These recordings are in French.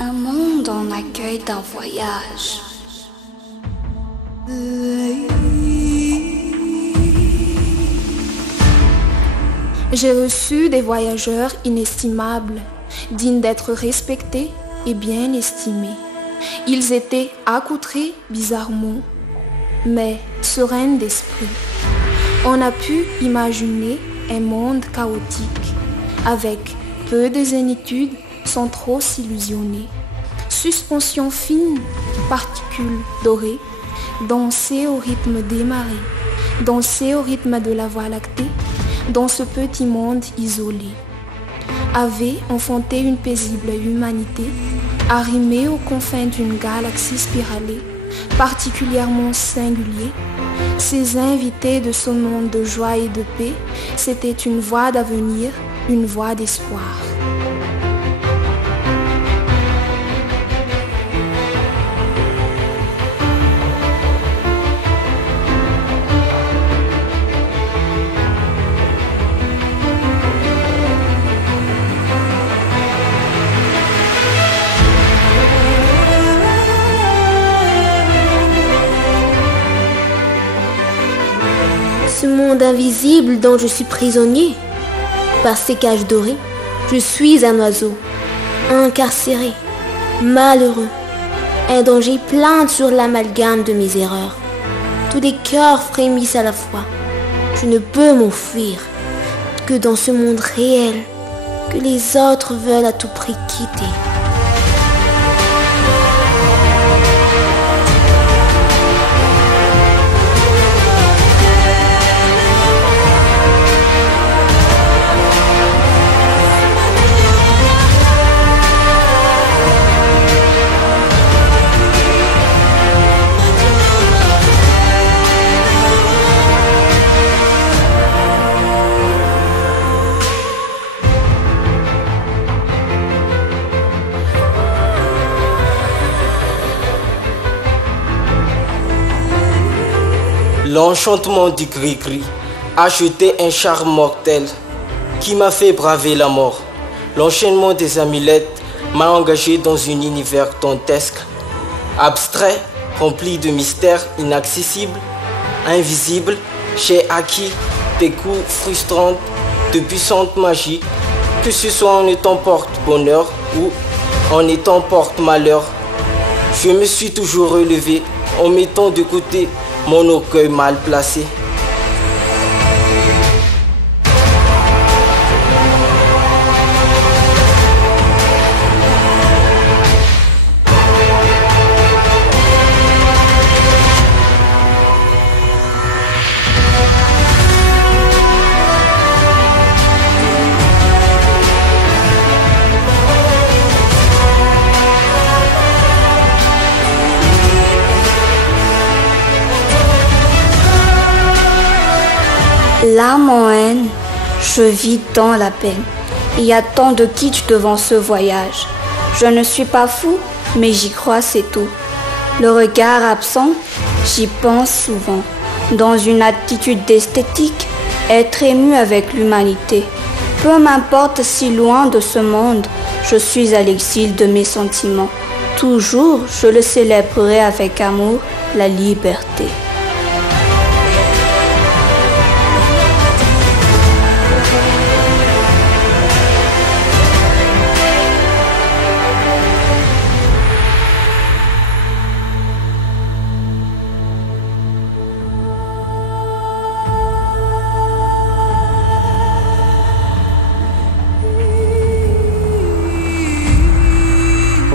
Un monde en accueil d'un voyage. J'ai reçu des voyageurs inestimables, dignes d'être respectés et bien estimés. Ils étaient accoutrés bizarrement, mais sereins d'esprit. On a pu imaginer un monde chaotique, avec peu de zénitude sans trop s'illusionner. Suspension fine, particules dorées, danser au rythme des marées, danser au rythme de la Voie lactée, dans ce petit monde isolé. Avait enfanté une paisible humanité, arrimée aux confins d'une galaxie spiralée, particulièrement singulier. Ces invités de ce monde de joie et de paix, c'était une voie d'avenir, une voie d'espoir. Ce monde invisible dont je suis prisonnier, par ces cages dorées, je suis un oiseau, incarcéré, malheureux. Un danger plane sur l'amalgame de mes erreurs. Tous les cœurs frémissent à la fois. Je ne peux m'enfuir que dans ce monde réel que les autres veulent à tout prix quitter. L'enchantement du gris-gris a jeté un charme mortel qui m'a fait braver la mort. L'enchaînement des amulettes m'a engagé dans un univers dantesque, abstrait, rempli de mystères inaccessibles, invisibles. J'ai acquis des coups frustrants de puissante magie, que ce soit en étant porte-bonheur ou en étant porte-malheur. Je me suis toujours relevé en mettant de côté mon orgueil mal placé. L'âme en haine, je vis dans la peine. Il y a tant de kitsch devant ce voyage. Je ne suis pas fou, mais j'y crois, c'est tout. Le regard absent, j'y pense souvent. Dans une attitude d'esthétique, être ému avec l'humanité. Peu m'importe si loin de ce monde, je suis à l'exil de mes sentiments. Toujours, je le célébrerai avec amour, la liberté.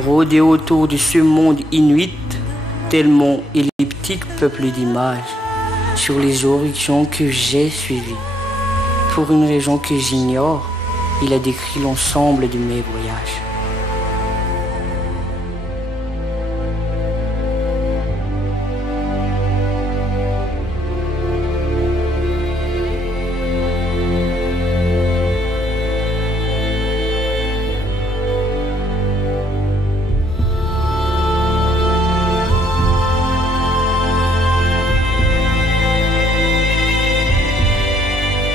Rôder autour de ce monde inuit, tellement elliptique, peuplé d'images, sur les horizons que j'ai suivis. Pour une raison que j'ignore, il a décrit l'ensemble de mes voyages.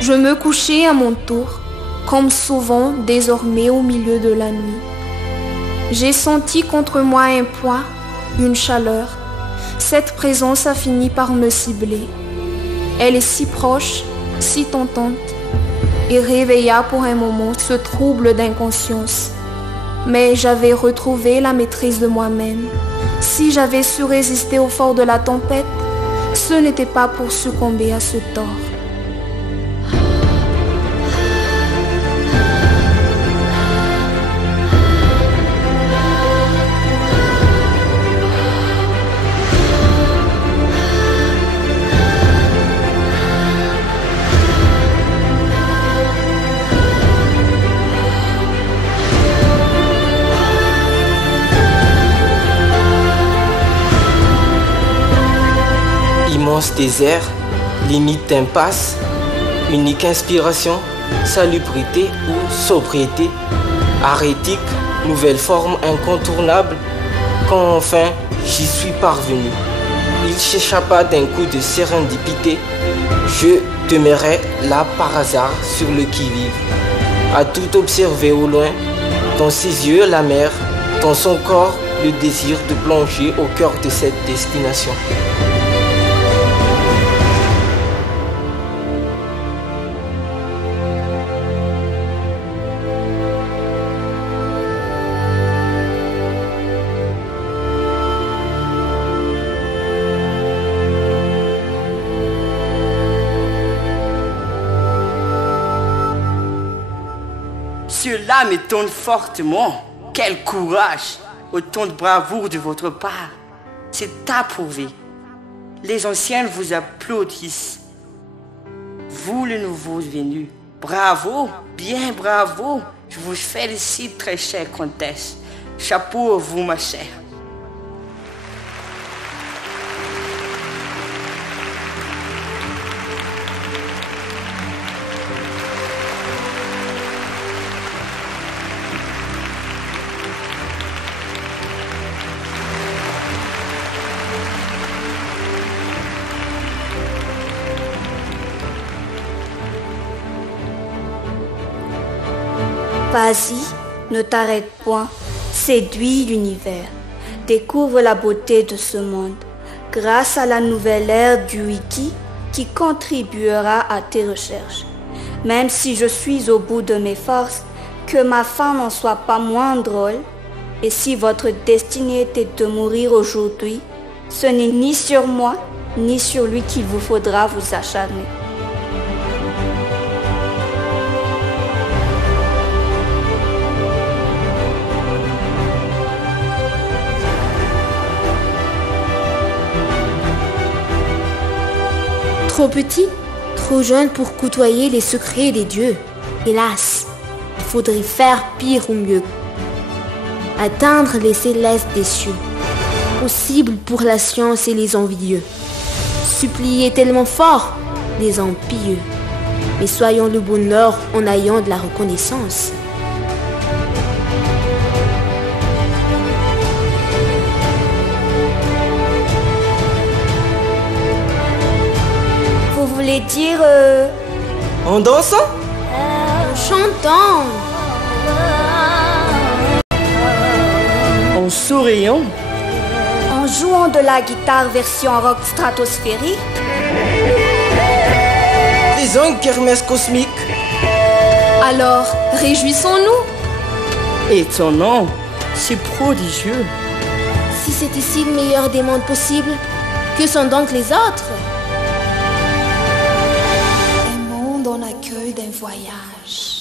Je me couchais à mon tour, comme souvent désormais au milieu de la nuit. J'ai senti contre moi un poids, une chaleur. Cette présence a fini par me cibler. Elle est si proche, si tentante, et réveilla pour un moment ce trouble d'inconscience. Mais j'avais retrouvé la maîtrise de moi-même. Si j'avais su résister au fort de la tempête, ce n'était pas pour succomber à ce tort. Immense désert, limite d'impasse, unique inspiration, salubrité ou sobriété, art éthique, nouvelle forme incontournable, quand enfin j'y suis parvenu. Il s'échappa d'un coup de sérendipité, je demeurais là par hasard sur le qui-vive, à tout observer au loin, dans ses yeux la mer, dans son corps le désir de plonger au cœur de cette destination. Cela m'étonne fortement. Quel courage, autant de bravoure de votre part. C'est approuvé. Les anciens vous applaudissent. Vous, le nouveau venu, bravo, bien bravo. Je vous félicite, très chère comtesse. Chapeau à vous, ma chère. Vas-y, ne t'arrête point, séduis l'univers, découvre la beauté de ce monde, grâce à la nouvelle ère du wiki qui contribuera à tes recherches. Même si je suis au bout de mes forces, que ma fin n'en soit pas moins drôle, et si votre destinée était de mourir aujourd'hui, ce n'est ni sur moi, ni sur lui qu'il vous faudra vous acharner. Trop petit, trop jeune pour côtoyer les secrets des dieux. Hélas, il faudrait faire pire ou mieux. Atteindre les célestes des cieux. Possible pour la science et les envieux. Supplier tellement fort les impieux. Mais soyons le bonheur en ayant de la reconnaissance. Vous voulez dire En dansant? En chantant. En souriant. en jouant de la guitare version rock stratosphérique? Faisons une kermesse cosmique. Alors, réjouissons-nous. Étonnant, c'est prodigieux. Si c'est ici le meilleur des mondes possibles, que sont donc les autres? Un monde en accueil d'un voyage.